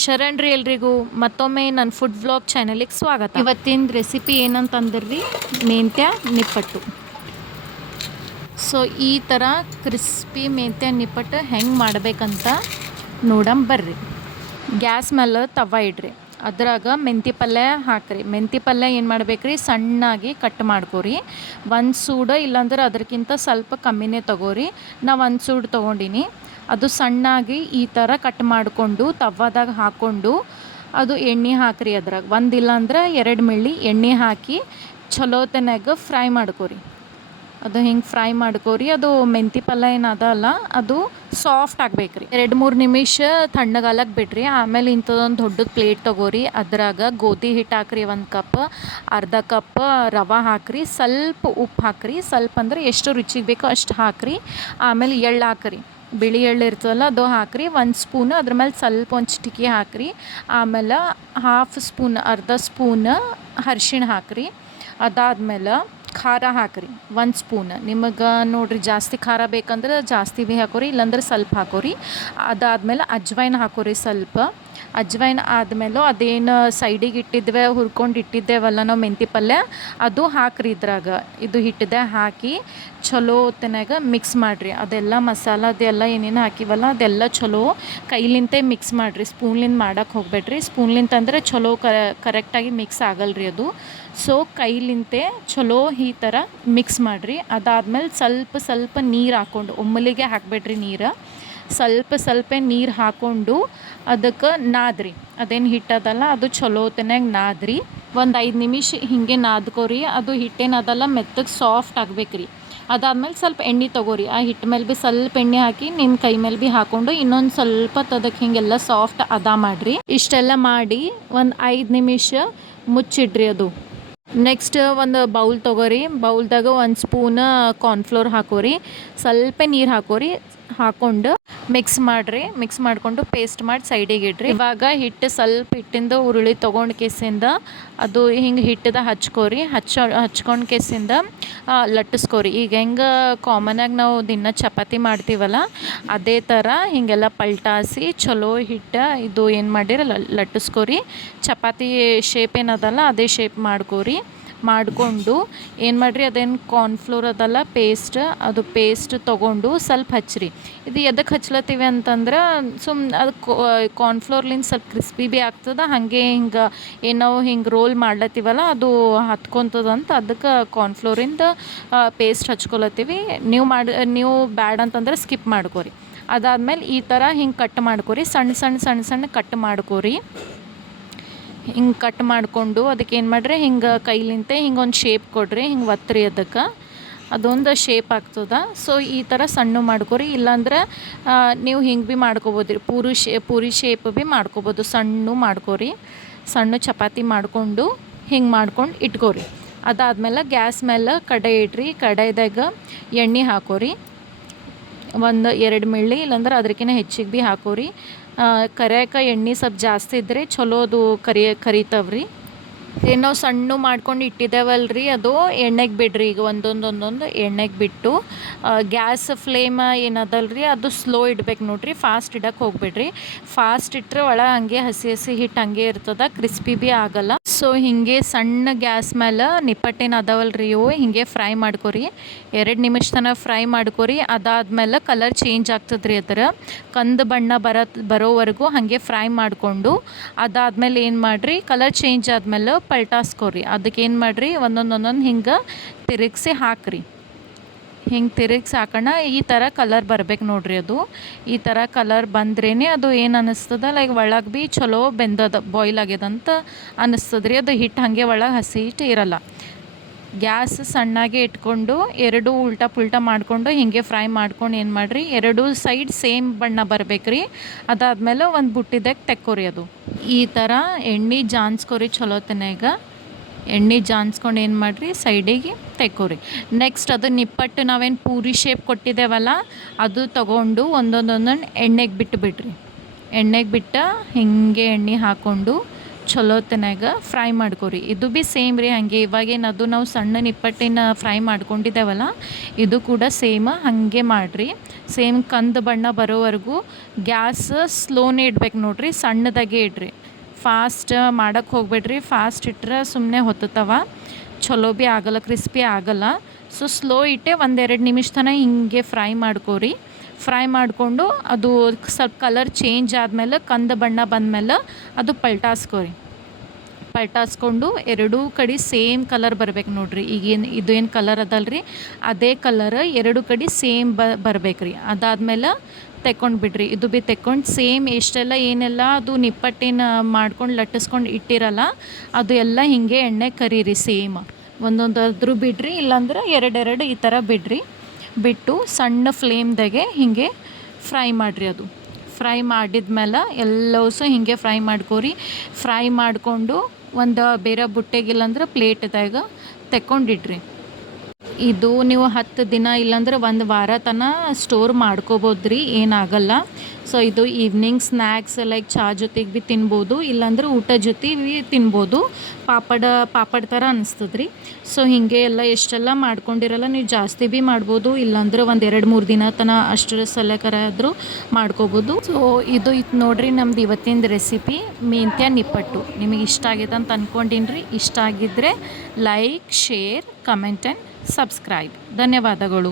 ಶರಣ್ರಿ ಎಲ್ರಿಗೂ ಮತ್ತೊಮ್ಮೆ ನನ್ನ ಫುಡ್ ವ್ಲಾಗ್ ಚಾನಲಿಗೆ ಸ್ವಾಗತ. ಇವತ್ತಿನ ರೆಸಿಪಿ ಏನಂತಂದ್ರಿ, ಮೆಂತ್ಯ ನಿಪ್ಪಟ್ಟು. ಸೊ ಈ ಥರ ಕ್ರಿಸ್ಪಿ ಮೆಂತ್ಯ ನಿಪ್ಪಟ್ಟು ಹೆಂಗೆ ಮಾಡಬೇಕಂತ ನೋಡಂಬರ್ರಿ. ಗ್ಯಾಸ್ ಮೇಲೆ ತವ ಇಡ್ರಿ, ಅದ್ರಾಗ ಮೆಂತಿ ಪಲ್ಯ ಹಾಕ್ರಿ. ಮೆಂತಿ ಪಲ್ಯ ಏನು ಮಾಡ್ಬೇಕ್ರಿ, ಸಣ್ಣಾಗಿ ಕಟ್ ಮಾಡ್ಕೊರಿ. ಒಂದು ಸೂಡು ಇಲ್ಲಾಂದ್ರೆ ಅದಕ್ಕಿಂತ ಸ್ವಲ್ಪ ಕಮ್ಮಿನೇ ತೊಗೋರಿ. ನಾ ಒಂದು ಸೂಡು ತೊಗೊಂಡಿನಿ. ಅದು ಸಣ್ಣಾಗಿ ಈ ಥರ ಕಟ್ ಮಾಡಿಕೊಂಡು ತವಾದಾಗ ಹಾಕ್ಕೊಂಡು ಅದು ಎಣ್ಣೆ ಹಾಕ್ರಿ. ಅದ್ರಾಗ ಒಂದಿಲ್ಲ ಅಂದ್ರೆ 2 ಮಿಳ್ಳಿ ಎಣ್ಣೆ ಹಾಕಿ ಚಲೋತನಾಗ ಫ್ರೈ ಮಾಡ್ಕೊರಿ. ಅದು ಹಿಂಗೆ ಫ್ರೈ ಮಾಡ್ಕೊರಿ. ಅದು ಮೆಂತಿ ಪಲ್ಯ ಏನದಲ್ಲ ಅದು ಸಾಫ್ಟ್ ಆಗ್ಬೇಕ್ರಿ. 2-3 ನಿಮಿಷ ತಣ್ಣಗಾಲಕ್ಕೆ ಬಿಡ್ರಿ. ಆಮೇಲೆ ಇಂಥದ್ದೊಂದು ದೊಡ್ಡದು ಪ್ಲೇಟ್ ತೊಗೋರಿ. ಅದ್ರಾಗ ಗೋಧಿ ಹಿಟ್ಟು ಹಾಕ್ರಿ 1 ಕಪ್, ಅರ್ಧ ಕಪ್ ರವೆ ಹಾಕ್ರಿ, ಸ್ವಲ್ಪ ಉಪ್ಪು ಹಾಕ್ರಿ. ಸ್ವಲ್ಪ ಅಂದ್ರೆ ಎಷ್ಟು ರುಚಿಗೆ ಬೇಕೋ ಅಷ್ಟು ಹಾಕ್ರಿ. ಆಮೇಲೆ ಎಳ್ಳು ಹಾಕ್ರಿ, ಬಿಳಿ ಎಳ್ಳು ಇರ್ತದಲ್ಲ ಅದು ಹಾಕ್ರಿ. 1 ಸ್ಪೂನ್ ಅದ್ರ ಮೇಲೆ ಸ್ವಲ್ಪ ಒಂದು ಚಿಟಿಕೆ ಹಾಕ್ರಿ. ಆಮೇಲೆ ಹಾಫ್ ಸ್ಪೂನ್, ಅರ್ಧ ಸ್ಪೂನ್ ಅರಿಶಿಣ ಹಾಕ್ರಿ. ಅದಾದ್ಮೇಲೆ ಖಾರ ಹಾಕ್ರಿ 1 ಸ್ಪೂನ್. ನಿಮಗೆ ನೋಡಿರಿ ಜಾಸ್ತಿ ಖಾರ ಬೇಕಂದ್ರೆ ಜಾಸ್ತಿ ಭೀ ಹಾಕೋರಿ, ಇಲ್ಲಾಂದ್ರೆ ಸ್ವಲ್ಪ ಹಾಕೋರಿ. ಅದಾದ್ಮೇಲೆ ಅಜ್ವೈನ್ ಹಾಕೋರಿ ಸ್ವಲ್ಪ. ಅಜ್ವೈನ್ ಆದಮೇಲೆ ಅದೇನು ಸೈಡಿಗೆ ಇಟ್ಟಿದ್ವಿ, ಹುರ್ಕೊಂಡು ಇಟ್ಟಿದ್ದೇವಲ್ಲ ನಾವು ಮೆಂತಿ ಪಲ್ಯ, ಅದು ಹಾಕ್ರಿ ಇದ್ರಾಗ. ಇದು ಹಿಟ್ಟದೆ ಹಾಕಿ ಚಲೋ ಹೊತ್ತಿನಾಗ ಮಿಕ್ಸ್ ಮಾಡಿರಿ. ಅದೆಲ್ಲ ಮಸಾಲ ಅದೆಲ್ಲ ಏನೇನು ಹಾಕಿವಲ್ಲ ಅದೆಲ್ಲ ಚಲೋ ಕೈಲಿಂತೆ ಮಿಕ್ಸ್ ಮಾಡಿರಿ. ಸ್ಪೂನ್ಲಿಂದ ಮಾಡೋಕ್ಕೆ ಹೋಗ್ಬೇಡ್ರಿ. ಸ್ಪೂನ್ಲಿಂತ ಅಂದರೆ ಚಲೋ ಕರೆಕ್ಟಾಗಿ ಮಿಕ್ಸ್ ಆಗಲ್ರಿ ಅದು. ಸೊ ಕೈಲಿಂತೆ ಚಲೋ ಈ ಥರ ಮಿಕ್ಸ್ ಮಾಡಿರಿ. ಅದಾದ್ಮೇಲೆ ಸ್ವಲ್ಪ ನೀರು ಹಾಕ್ಕೊಂಡು, ಒಮ್ಮಲಿಗೆ ಹಾಕಬೇಡ್ರಿ ನೀರು, ಸ್ವಲ್ಪ ನೀರು ಹಾಕ್ಕೊಂಡು ಅದಕ್ಕೆ ನಾದ್ರಿ. ಅದೇನು ಹಿಟ್ಟದಲ್ಲ ಅದು ಚಲೋ ಹೊತ್ತಿನಾಗ ನಾದ್ರಿ. ಒಂದು 5 ನಿಮಿಷ ಹೀಗೆ ನಾದ್ಕೋರಿ. ಅದು ಹಿಟ್ಟೇನದಲ್ಲ ಮೆತ್ತಗೆ ಸಾಫ್ಟ್ ಆಗ್ಬೇಕ್ರಿ. ಅದಾದ್ಮೇಲೆ ಸ್ವಲ್ಪ ಎಣ್ಣೆ ತೊಗೋರಿ. ಆ ಹಿಟ್ಟು ಮೇಲೆ ಭೀ ಸ್ವಲ್ಪ ಎಣ್ಣೆ ಹಾಕಿ ನಿಮ್ಮ ಕೈ ಮೇಲೆ ಭೀ ಹಾಕ್ಕೊಂಡು ಇನ್ನೊಂದು ಸ್ವಲ್ಪ ಅದಕ್ಕೆ ಹೀಗೆಲ್ಲ ಸಾಫ್ಟ್ ಮಾಡಿರಿ. ಇಷ್ಟೆಲ್ಲ ಮಾಡಿ ಒಂದು 5 ನಿಮಿಷ ಮುಚ್ಚಿಡ್ರಿ. ಅದು ನೆಕ್ಸ್ಟ್ ಒಂದು ಬೌಲ್ ತೊಗೋರಿ. ಬೌಲ್ದಾಗ 1 ಸ್ಪೂನ್ ಕಾರ್ನ್ಫ್ಲೋರ್ ಹಾಕೋರಿ, ಸ್ವಲ್ಪ ನೀರು ಹಾಕ್ಕೊಂಡು ಮಿಕ್ಸ್ ಮಾಡಿರಿ. ಮಿಕ್ಸ್ ಮಾಡಿಕೊಂಡು ಪೇಸ್ಟ್ ಮಾಡಿ ಸೈಡಿಗೆ ಇಡ್ರಿ. ಇವಾಗ ಹಿಟ್ಟು ಸ್ವಲ್ಪ ಹಿಟ್ಟಿಂದ ಉರುಳಿ ತೊಗೊಂಡು ಕೇಸಿಂದ ಅದು ಹಿಂಗೆ ಹಿಟ್ಟದ ಹಚ್ಕೊಂಡು ಕೇಸಿಂದ ಲಟ್ಟಿಸ್ಕೋರಿ. ಈಗ ಹೆಂಗೆ ಕಾಮನಾಗಿ ನಾವು ದಿನ ಚಪಾತಿ ಮಾಡ್ತೀವಲ್ಲ ಅದೇ ಥರ ಹೀಗೆಲ್ಲ ಪಲ್ಟಾಸಿ ಚಲೋ ಹಿಟ್ಟು ಇದು ಏನು ಮಾಡಿರಿ ಲಟ್ಟಿಸ್ಕೋರಿ. ಚಪಾತಿ ಶೇಪ್ ಏನದಲ್ಲ ಅದೇ ಶೇಪ್ ಮಾಡ್ಕೋರಿ. ಮಾಡಿಕೊಂಡು ಏನು ಮಾಡಿರಿ, ಅದೇನು ಕಾರ್ನ್ಫ್ಲೋರ್ ಅದಲ್ಲ ಅದು ಪೇಸ್ಟ್ ತೊಗೊಂಡು ಸ್ವಲ್ಪ ಹಚ್ಚಿರಿ. ಇದು ಎದಕ್ಕೆ ಹಚ್ಲತ್ತೀವಿ ಅಂತಂದ್ರೆ ಅದು ಕಾರ್ನ್ಫ್ಲೋರ್ಲಿಂದ ಸ್ವಲ್ಪ ಕ್ರಿಸ್ಪಿ ಭೀ ಆಗ್ತದೆ. ಹಾಗೆ ಹಿಂಗೆ ಏನೋ ಹಿಂಗೆ ರೋಲ್ ಮಾಡ್ಲತ್ತೀವಲ್ಲ ಅದು ಹತ್ಕೊಂತದಂತ ಅದಕ್ಕೆ ಕಾರ್ನ್ಫ್ಲೋರಿಂದ ಪೇಸ್ಟ್ ಹಚ್ಕೊಳತ್ತೀವಿ. ನೀವು ಬ್ಯಾಡ್ ಅಂತಂದ್ರೆ ಸ್ಕಿಪ್ ಮಾಡ್ಕೋರಿ. ಅದಾದ್ಮೇಲೆ ಈ ಥರ ಹಿಂಗೆ ಕಟ್ ಮಾಡ್ಕೋರಿ. ಸಣ್ಣ ಕಟ್ ಮಾಡ್ಕೋರಿ. ಹಿಂಗೆ ಕಟ್ ಮಾಡಿಕೊಂಡು ಅದಕ್ಕೆ ಏನು ಮಾಡಿರಿ, ಹಿಂಗೆ ಕೈಲಿಂತೆ ಹಿಂಗೆ ಒಂದು ಶೇಪ್ ಕೊಡ್ರಿ. ಹಿಂಗೆ ಒತ್ತಿರಿ, ಅದಕ್ಕೆ ಅದೊಂದು ಶೇಪ್ ಆಗ್ತದೆ. ಸೊ ಈ ಥರ ಸಣ್ಣ ಮಾಡ್ಕೊರಿ. ಇಲ್ಲಾಂದ್ರೆ ನೀವು ಹಿಂಗೆ ಭೀ ಮಾಡ್ಕೊಬೋದ್ರಿ, ಪೂರಿ ಶೇಪ್ ಭೀ ಮಾಡ್ಕೊಬೋದು. ಸಣ್ಣ ಮಾಡ್ಕೊರಿ. ಸಣ್ಣ ಚಪಾತಿ ಮಾಡಿಕೊಂಡು ಹಿಂಗೆ ಮಾಡ್ಕೊಂಡು ಇಟ್ಕೋರಿ. ಅದಾದ್ಮೇಲೆ ಗ್ಯಾಸ್ ಮೇಲೆ ಕಡಾಯಿ ಇಡ್ರಿ. ಕಡಾಯಿದಾಗ ಎಣ್ಣೆ ಹಾಕೋರಿ. 1-2 ಮಿಳ್ಳಿ ಇಲ್ಲಾಂದ್ರೆ ಅದಕ್ಕಿಂತ ಹೆಚ್ಚಿಗೆ ಭೀ ಹಾಕೋರಿ. ಕರಿಯಾಕ ಎಣ್ಣೆ ಸ್ವಲ್ಪ ಜಾಸ್ತಿ ಇದ್ದರೆ ಚಲೋ ಅದು ಕರಿತಾವ್ರಿ. ಏನು ನಾವು ಸಣ್ಣ ಮಾಡ್ಕೊಂಡು ಇಟ್ಟಿದ್ದೇವಲ್ರಿ ಅದು ಎಣ್ಣೆಗೆ ಬಿಡ್ರಿ. ಈಗ ಒಂದೊಂದು ಎಣ್ಣೆಗೆ ಬಿಟ್ಟು ಗ್ಯಾಸ್ ಫ್ಲೇಮ್ ಏನದಲ್ರಿ ಅದು ಸ್ಲೋ ಇಡ್ಬೇಕು ನೋಡ್ರಿ. ಫಾಸ್ಟ್ ಇಡಕ್ಕೆ ಹೋಗ್ಬಿಡ್ರಿ. ಫಾಸ್ಟ್ ಇಟ್ಟರೆ ಒಳಗೆ ಹಂಗೆ ಹಸಿ ಹಿಟ್ಟು ಹಂಗೆ ಇರ್ತದೆ, ಕ್ರಿಸ್ಪಿ ಭೀ ಆಗಲ್ಲ. ಸೊ ಹಿಂಗೆ ಸಣ್ಣ ಗ್ಯಾಸ್ ಮೇಲೆ ನಿಪ್ಪಟ್ಟೇನು ಅದಾವಲ್ರಿ ಇವು ಹಿಂಗೆ ಫ್ರೈ ಮಾಡ್ಕೊರಿ. 2 ನಿಮಿಷ ತನಕ ಫ್ರೈ ಮಾಡ್ಕೊರಿ. ಅದಾದ್ಮೇಲೆ ಕಲರ್ ಚೇಂಜ್ ಆಗ್ತದ್ರಿ. ಅದರ ಕಂದು ಬಣ್ಣ ಬರೋವರೆಗೂ ಹಾಗೆ ಫ್ರೈ ಮಾಡಿಕೊಂಡು ಅದಾದ್ಮೇಲೆ ಏನು ಮಾಡಿರಿ, ಕಲರ್ ಚೇಂಜ್ ಆದಮೇಲೆ ಪಲ್ಟಾಸ್ಕೊರಿ. ಅದಕ್ಕೆ ಏನು ಮಾಡಿರಿ, ಒಂದೊಂದು ಹಿಂಗೆ ತಿರುಗಿಸಿ ಹಾಕ್ರಿ. ಹಿಂಗೆ ತಿರುಗಿಸಿ ಹಾಕೋಣ. ಈ ಥರ ಕಲರ್ ಬರ್ಬೇಕು ನೋಡ್ರಿ. ಅದು ಈ ಥರ ಕಲರ್ ಬಂದ್ರೇ ಅದು ಏನು ಅನ್ನಿಸ್ತದ, ಲೈಕ್ ಒಳಗೆ ಭೀ ಚಲೋ ಬೆಂದದ, ಬಾಯ್ಲ್ ಆಗ್ಯದಂತ ಅನ್ನಿಸ್ತದ್ರಿ. ಅದು ಹಿಟ್ಟು ಹಾಗೆ ಒಳಗೆ ಹಸಿ ಹಿಟ್ಟು ಇರಲ್ಲ. ಗ್ಯಾಸ್ ಸಣ್ಣಾಗೆ ಇಟ್ಕೊಂಡು 2 ಉಲ್ಟಾ ಪುಲ್ಟಾ ಮಾಡಿಕೊಂಡು ಹಿಂಗೆ ಫ್ರೈ ಮಾಡ್ಕೊಂಡು ಏನು ಮಾಡಿರಿ, 2 ಸೈಡ್ ಸೇಮ್ ಬಣ್ಣ ಬರ್ಬೇಕ್ರಿ. ಅದಾದಮೇಲೆ ಒಂದು ಬುಟ್ಟಿದಾಗ ತೆಕ್ಕೋರಿ. ಅದು ಈ ಥರ ಎಣ್ಣೆ ಜಾನ್ಸ್ಕೊರಿ. ಚಲೋತನಾಗ ಎಣ್ಣೆ ಜಾನ್ಸ್ಕೊಂಡು ಏನು ಮಾಡಿರಿ, ಸೈಡಿಗೆ ತೆಕ್ಕೋರಿ. ನೆಕ್ಸ್ಟ್ ಅದು ನಿಪ್ಪಟ್ಟು ನಾವೇನು ಪೂರಿ ಶೇಪ್ ಕೊಟ್ಟಿದ್ದೇವಲ್ಲ ಅದು ತೊಗೊಂಡು ಒಂದೊಂದು ಎಣ್ಣೆಗೆ ಬಿಟ್ಟು ಬಿಡ್ರಿ. ಎಣ್ಣೆಗೆ ಬಿಟ್ಟು ಹಿಂಗೆ ಎಣ್ಣೆ ಹಾಕ್ಕೊಂಡು ಚಲೋತ್ನಾಗ ಫ್ರೈ ಮಾಡ್ಕೊರಿ. ಇದು ಭೀ ಸೇಮ್ ರೀ ಹಾಗೆ ಇವಾಗೇನದು ನಾವು ಸಣ್ಣ ನಿಪ್ಪಟ್ಟಿನ ಫ್ರೈ ಮಾಡ್ಕೊಂಡಿದ್ದೇವಲ್ಲ ಇದು ಕೂಡ ಸೇಮ್ ಹಾಗೆ ಮಾಡಿರಿ. ಸೇಮ್ ಕಂದು ಬಣ್ಣ ಬರೋವರೆಗೂ ಗ್ಯಾಸ್ ಸ್ಲೋನೇ ಇಡ್ಬೇಕು ನೋಡಿರಿ, ಸಣ್ಣದಾಗೆ ಇಡ್ರಿ. ಫಾಸ್ಟ್ ಮಾಡೋಕ್ಕೆ ಹೋಗ್ಬೇಡ್ರಿ, ಫಾಸ್ಟ್ ಇಟ್ಟರೆ ಸುಮ್ಮನೆ ಹೊತ್ತತವ, ಚಲೋ ಭೀ ಆಗಲ್ಲ, ಕ್ರಿಸ್ಪಿ ಆಗಲ್ಲ. ಸೊ ಸ್ಲೋ ಇಟ್ಟೆ 1-2 ನಿಮಿಷ ತನಕ ಹಿಂಗೆ ಫ್ರೈ ಮಾಡ್ಕೊರಿ. ಫ್ರೈ ಮಾಡಿಕೊಂಡು ಅದು ಸ್ವಲ್ಪ ಕಲರ್ ಚೇಂಜ್ ಆದಮೇಲೆ ಕಂದು ಬಣ್ಣ ಬಂದಮೇಲೆ ಅದು ಪಲ್ಟಾಸ್ಕೊಂಡು ಎರಡೂ ಕಡೆ ಸೇಮ್ ಕಲರ್ ಬರ್ಬೇಕು ನೋಡಿರಿ. ಈಗೇನು ಇದು ಏನು ಕಲರ್ ಅದಲ್ರಿ ಅದೇ ಕಲರ್ ಎರಡು ಕಡೆ ಸೇಮ್ ಬರ್ಬೇಕು ರೀ. ಅದಾದಮೇಲೆ ತೆಕ್ಕೊಂಡು ಬಿಡ್ರಿ. ಇದು ಭೀ ತೆಕ್ಕೊಂಡು ಸೇಮ್ ಎಷ್ಟೆಲ್ಲ ಏನೆಲ್ಲ ಅದು ನಿಪ್ಪಟ್ಟಿನ ಮಾಡ್ಕೊಂಡು ಲಟ್ಟಿಸ್ಕೊಂಡು ಇಟ್ಟಿರಲ್ಲ ಅದು ಎಲ್ಲ ಹೀಗೆ ಎಣ್ಣೆ ಕರೀರಿ. ಸೇಮ್ ಒಂದೊಂದಾದ್ರೂ ಬಿಡ್ರಿ, ಇಲ್ಲಾಂದ್ರೆ ಎರಡೆರಡು ಈ ಥರ ಬಿಟ್ಟು ಸಣ್ಣ ಫ್ಲೇಮ್ದಾಗೆ ಹೀಗೆ ಫ್ರೈ ಮಾಡಿರಿ. ಅದು ಫ್ರೈ ಮಾಡಿದ್ಮೇಲೆ ಎಲ್ಲವೂ ಸಹ ಹೀಗೆ ಫ್ರೈ ಮಾಡ್ಕೊರಿ. ಫ್ರೈ ಮಾಡಿಕೊಂಡು ಒಂದು ಬೇರೆ ಬುಟ್ಟೆಗಿಲ್ಲಾಂದ್ರೆ ಪ್ಲೇಟ್ದಾಗ ತೆಕ್ಕೊಂಡಿಡ್ರಿ. ಇದು ನೀವು 10 ದಿನ ಇಲ್ಲಾಂದ್ರೆ 1 ವಾರ ತನಕ ಸ್ಟೋರ್ ಮಾಡ್ಕೋಬೋದು ರೀ, ಏನಾಗಲ್ಲ. ಸೊ ಇದು ಈವ್ನಿಂಗ್ ಸ್ನ್ಯಾಕ್ಸ್ ಲೈಕ್ ಚಹಾ ಜೊತೆಗೆ ಭೀ ತಿನ್ಬೋದು, ಇಲ್ಲಾಂದ್ರೆ ಊಟ ಜೊತೆ ಭೀ ತಿನ್ಬೋದು. ಪಾಪಡ್ ಥರ ಅನಿಸ್ತದೆ ರೀ. ಸೊ ಹೀಗೆ ಎಲ್ಲ ಎಷ್ಟೆಲ್ಲ ಮಾಡ್ಕೊಂಡಿರಲ್ಲ ನೀವು ಜಾಸ್ತಿ ಭೀ ಮಾಡ್ಬೋದು, ಇಲ್ಲಾಂದ್ರೆ 1-2-3 ದಿನ ತನಕ ಅಷ್ಟರ ಸಲಕರಾದರೂ ಮಾಡ್ಕೋಬೋದು. ಸೊ ಇದು ಇತ್ತು ನೋಡಿರಿ ನಮ್ದು ಇವತ್ತಿನ ರೆಸಿಪಿ ಮೆಂತ್ಯ ನಿಪ್ಪಟ್ಟು. ನಿಮಗೆ ಇಷ್ಟ ಆಗಿದೆ ಅಂತ ಅಂದ್ಕೊಂಡಿನಿ ರೀ. ಇಷ್ಟ ಆಗಿದ್ದರೆ like, share, comment and subscribe. ಧನ್ಯವಾದಗಳು.